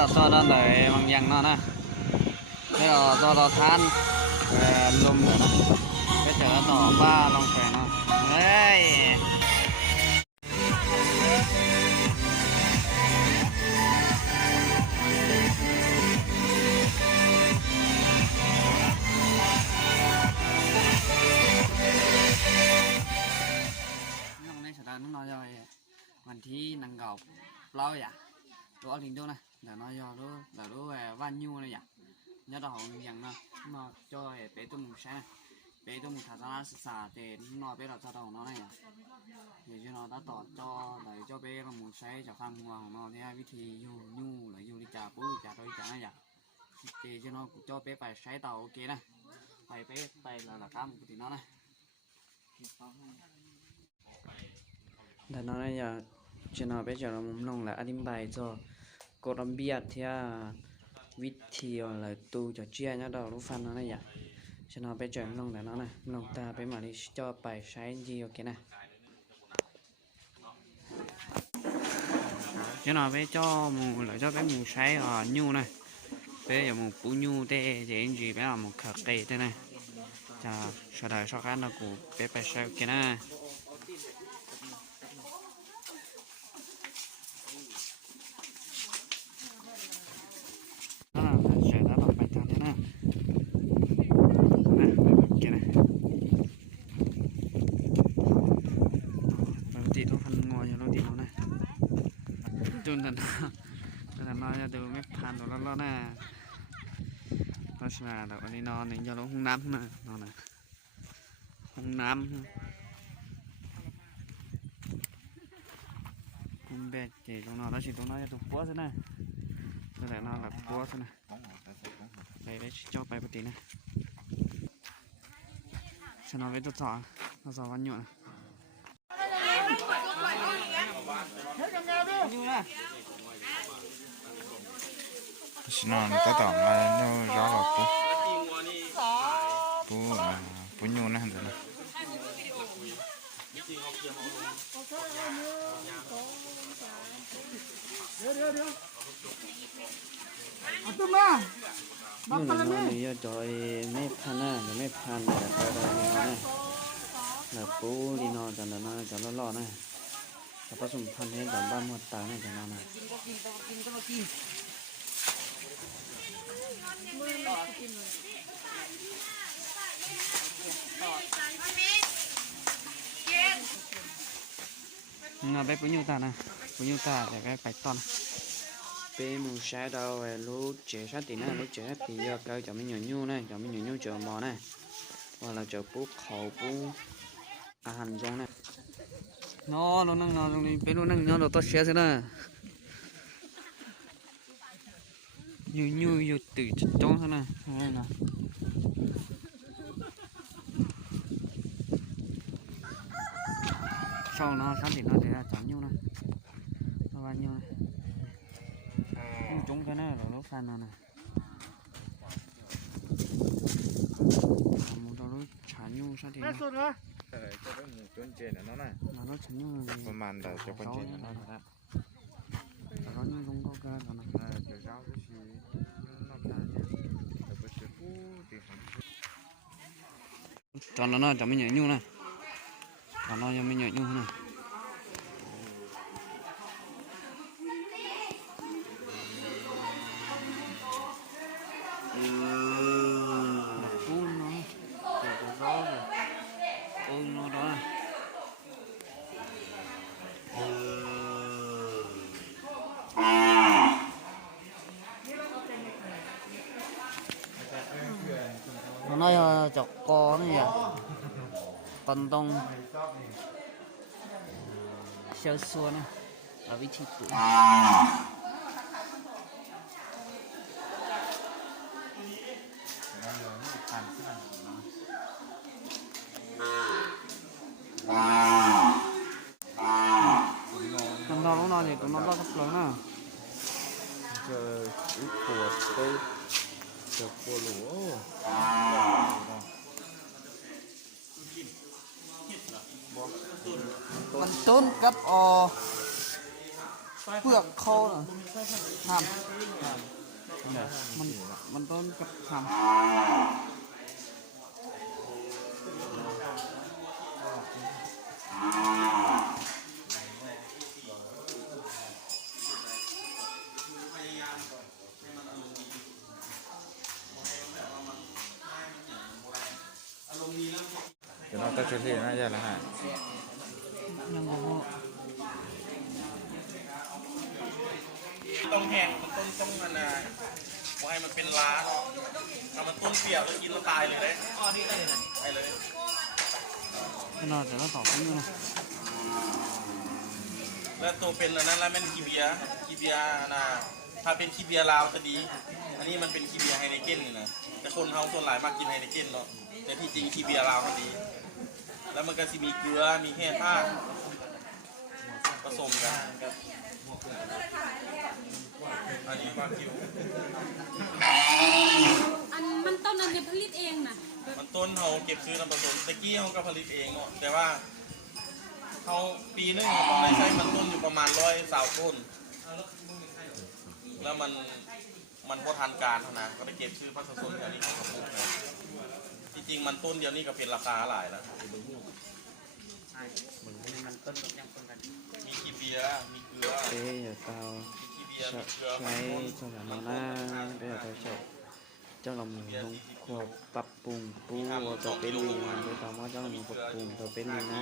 là cho nó để bằng dằng nó nè, thế là cho nó than về lùm nữa nè, cái chở nó ba lòng phèn nó, đấy. Nó nói rồi mình thi năng gọc lâu vậy đó liền đâu này là nó do đó là đó về bao nhiêu này vậy nhớ đó họ nhận nó cho bé tôi một sáng này bé tôi một thằng nó xả thì nó bé là cho đầu nó này thì cho nó đã tỏ cho để cho bé là một sáng cho khăn hoàng nó thì ai biết thì nhu là nhu đi trà bú trà đôi trà này vậy thì cho nó cho bé phải sáng tàu ok này phải bé phải là cá một tí nó này để nó này giờ cho nó bây giờ là muốn lòng là ăn bài cho Colombia thì vít thì là tu cho chia nhá đầu lúc phân nó này vậy cho nó bây giờ lòng để nó này lòng ta bây mà đi cho bài sai gì ok này cho nó bây cho một lại cho cái một sai ở nhu này bây giờ một cú nhu thế thì anh gì bây là một khởi cây thế này sau đó sau cái nó của bé bài sai ok này nó từ mấy pan rồi nó nè nó là đợt này nó này do nó không nắm nè nó nè không nắm không bé chỉ trong nó chỉ trong nó tụt quá thế này rồi lại nó là quá thế này đây cho bài một tí này cho nó với tụt thọ nó giò văn nhọn xin nó có tỏng là nó rõ là bún nhu này rồi nè nhưng mà nó thì trời mấy pan á mấy pan là coi đây nó này là bố đi nó cho nó lo này cho bắt súng pan hết tầm 30 tờ này cho nó này nó bé bao nhiêu ta nè bao nhiêu ta để cái phải to bé mù sai đâu lú trẻ sát tí này lú trẻ sát tí giờ cái cho mình nhỏ nhu này cho mình nhỏ nhu chờ mò này hoặc là chờ bút khẩu bút hành trong này nó đi bé nó nâng nó to xe thế này như từ trong thế này đây là sau nó sát thì nó sẽ là chấm nhiêu này nó bao nhiêu này chúng cái này là nó phan nào này một đầu nó chả nhiêu sát thì nó cho cái một con chè nó này nó chả nhiêu làประมาณแต่จะcon chè nó nó như không có cái nó để rau cái gì nó làm để bớt chế phú thì cho nó cho mình nhảy nhiêu này cho nó cho mình nhảy nhiêu này nó chọc co này à con tông sơ xua này ở vị trí cũ con đó lúc nào thì con nó rất lớn à chờ ít của tôi chờ của lúa mình tốn cấp เปลือกเขาเหรอทำมันต้นกับทำเดี๋ยวน้องตัดเชลลี่น่าจะละฮะ ยังโม ต้องแห้งมันต้องมันว่าให้มันเป็นล้าถ้ามันต้นเปรี้ยวแล้วกินแล้วตายเลยเลยไปเลย นอนแต่ก็ตอบกันอยู่นะ แล้วตัวเป็นอันนั้นแล้วมันคีเบียนะถ้าเป็นคีเบียลาวจะดี อันนี้มันเป็นคีเบียไฮเนเก้นนี่นะแต่คนเขาส่วนหลายมากกินไฮเนเก้นเนาะแต่ที่จริงคีเบียลาวมันดี แล้วมันก็จะมีเกลือมีแค่ธาตุผสมกันครับอันนี้วากิว อันมันต้นอันนี้ผลิตเองนะ มันต้นเขาเก็บซื้อน้ำผสมตะกี้เขาก็ผลิตเองเนาะแต่ว่าเขาปีนึงเขาต้องได้ใช้มันต้นอยู่ประมาณ120 ต้น แล้วมันพอทันการเท่านั้นก็ไปเก็บซื้อพัสดุแถวนี้ของกระปุกนะที่จริงมันต้นเดียวนี่ก็เป็นราคาหลายแล้วมีคีเบียมีเกลือ เอ๊ะเตา มีคีเบียมีเกลือ ใช้สถานะหน้าเดี๋ยวเราจะเจ้าลำลงขวบปรับปรุงปูจะเป็นวีงานโดยตามว่าเจ้าลำปรับปรุงจะเป็นวีนา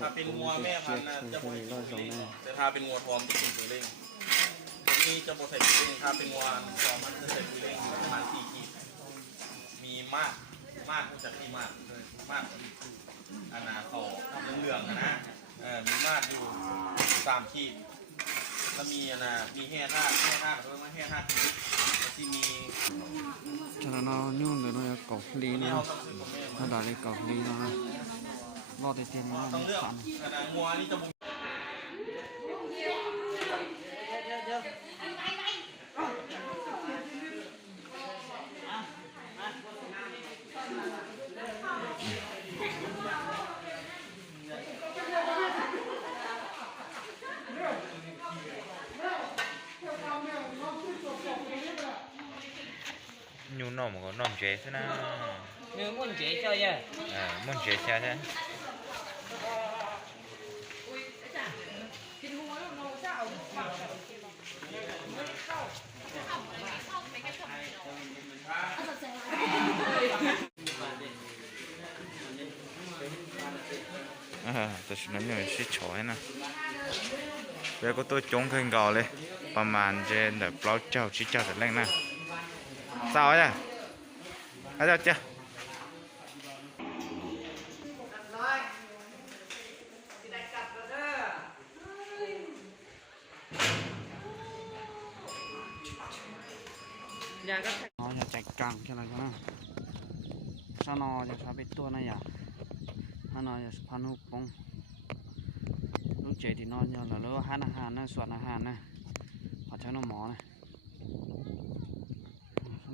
ถ้าเป็นงัวแม่พันธุ์นะจะบ่อยสองหน้าแต่ถ้าเป็นงัวทองจะเป็นตัวเร่งนี่จะโบใส่ตัวเร่งถ้าเป็นงัวทองมันจะใส่ตัวเร่งประมาณ4 ขีดมีมากรู้จักที่มากอันนาคอเหลืองๆนะมีมากอยู่3 ขีดแล้วมีอันนามีแห่ท่าเพิ่มมาแห่ท่าขีดที่มี cho nó nhung rồi nó cọc ly nữa nó đòi đi cọc ly nó lo thì tiền nó ต้องเลือก khoản อันนางัวนี่จะบุ nhu nôm có nôm chế thế nào nếu muốn chế cho nha muốn chế xe thế แต่ชุดนั้นเนี่ยชิดฉอยนะแล้วก็ตัวจงขึ้นก่อนเลยประมาณจะแบบเราเจ้าชิดเจ้าแต่แรกนะsao ấy à à sao chưa nóจะchạy càng cho này cho nó sao nóจะsao biết tua này à nóจะพันหุบปงlúc chạy thì nó như là lúc hát hàng này soạn hàng này họ cho nó mỏ này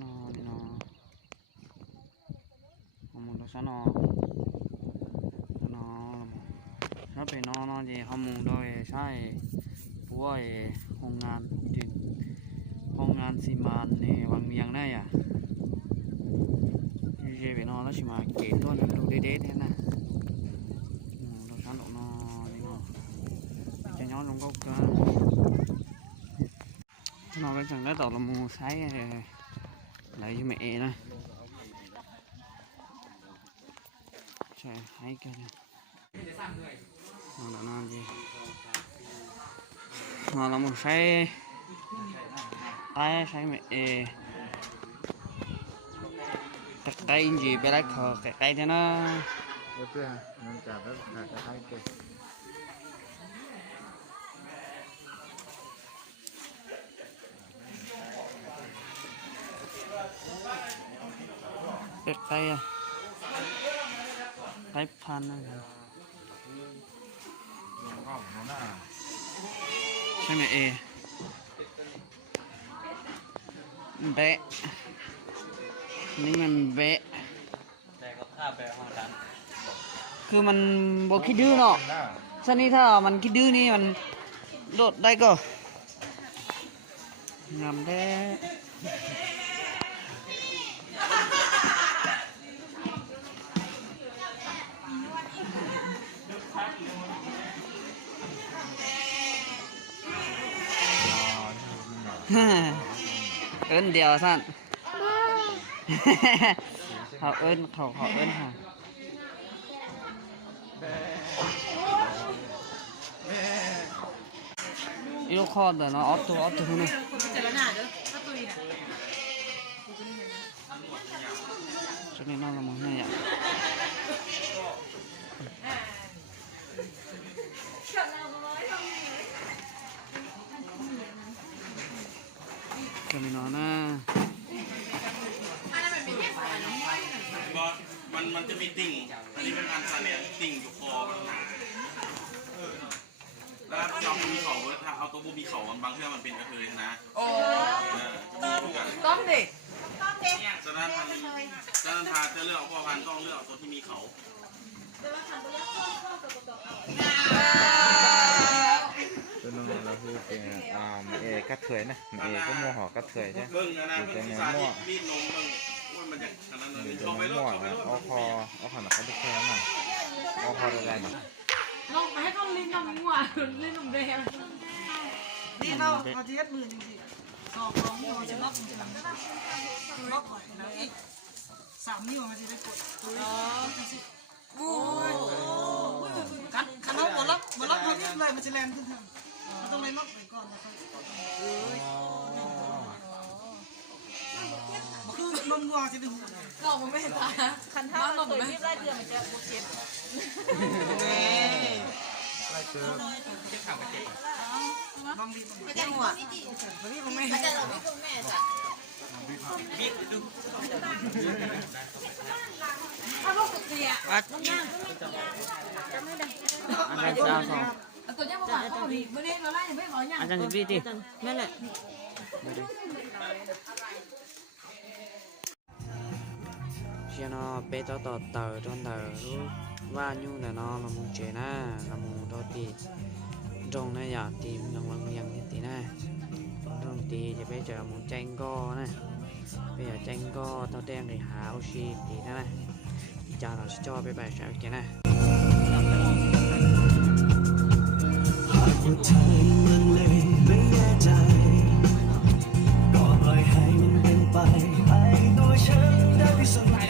nó đi nó sao nó phải nó gì họ muốn đôi sai của hồng ngàn chuyện hồng ngàn xi măng này bằng miếng này à như vậy nó chỉ mà kể thôi nó đủ đế thế này nó sáng độ nó đi nó cho nó trong gốc nó cái chẳng cái tàu là mua sái lấy cho mẹ này trời hay cái này nó gì nó là một sái sái mẹ cái cây gì bé lấy khờ cái cây cho nó Betul ha, nanti ada kata itu. cái cây à cây pan này sao mẹ béนี่มันเบะ แต่ก็ข้าไปห้องดัน คือมันบ่คิดดื้อเนาะซะนี่ถ้ามันคิดดื้อนี่ โดดได้ก็งามแท้ เอิ้นเดียวสั้น เขาเอิ้นเขาเอิ้นค่ะอีลูกคอดเนาะออฟตัวทุนนี่ชุดนี้น่าละมั้งเนี่ยจะมีน้อยนะ มันจะมีติ่ง อันนี้เป็นอันซาเนี่ยติ่งอยู่คอมันแล้วยอมมีเขาถ้าเอาตัวบูมีเขาบางเรื่องมันเป็นกระเทยนะต้องเด็กฉะนั้นทาจะเลือกเอาพ่อพันธุ์ต้องเลือกเอาตัวที่มีเขา ตัวนึงเราคือเป็นเอกัดเถยนะเอก็มัวหอกัดเถยใช่ เบิ่งนะเบิ่งที่สาธิตรีดนมเบิ่งว่ามันจะขนาดนั้น เป็น ลงไปร มั่ว ถไปรถ เอาขนาดเขาทุกแค่น่ะเอาคอได้หน่อย ลงไปให้เขาลิ้นนมงัวลิ้นนมแดง นี่เขาจะยัดมือจริงๆ2 นิ้วจะล็อกจะล็อกแล้วอีก3 นิ้วมันจะได้กดโอ้ยคันเอาบนล็อกเขาที่เลยมันจะแรงขึ้นทางมันต้องเลยล็อกไปก่อนแล้วค่อยคือนมวัวจะได้หู เราไม่เห็นตาคันท่าเราเคยรีบไล่เดือนมันจะบุกเจ็บ ไม่ได้หัวพี่ผมไม่ได้เราพี่ผมแม่จ้ะ ถ้าลูกเสีย อันนั้นจะเอาสอง ตัวนี้มาหวานเขาดีไม่ได้เราไล่ยังไม่ขอยัง อาจารย์พี่ดิ นั่นแหละ เชียร์เปต่อเต๋อจนเต๋อรู้ว่ายุ่งแต่น้องละมุงเจน่าละมุงโดตีจงนะอยากตีมยังวังยังตีนะต้องตีจะไปเจอมุงแจงก็นะไปเจอแจงก็เท่าแดงเลยหาชีตีนะนะจ่าเราจะจ่อไปแบบเช้าเจนะ หากว่าเธอยังลังเลไม่แน่ใจก็ปล่อยให้มันเป็นไปให้ตัวฉันได้พิสูจน์ว่า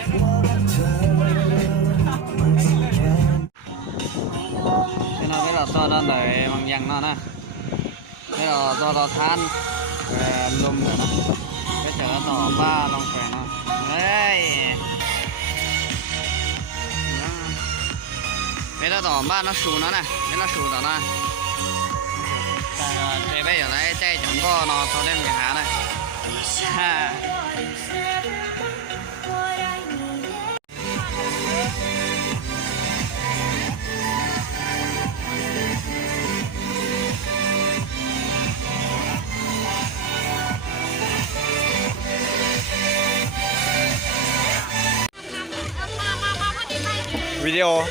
รักเธอมันสำคัญ thế nó biết là to đó để bằng dằng nó nè thế là do đó than lùm rồi nó cái chở nó ba lòng khỏe nó đấy cái đó tỏ ba nó sù nó nè cái nó sù tỏ nó thế bây giờ này chạy chẳng có nó to lên cái há này video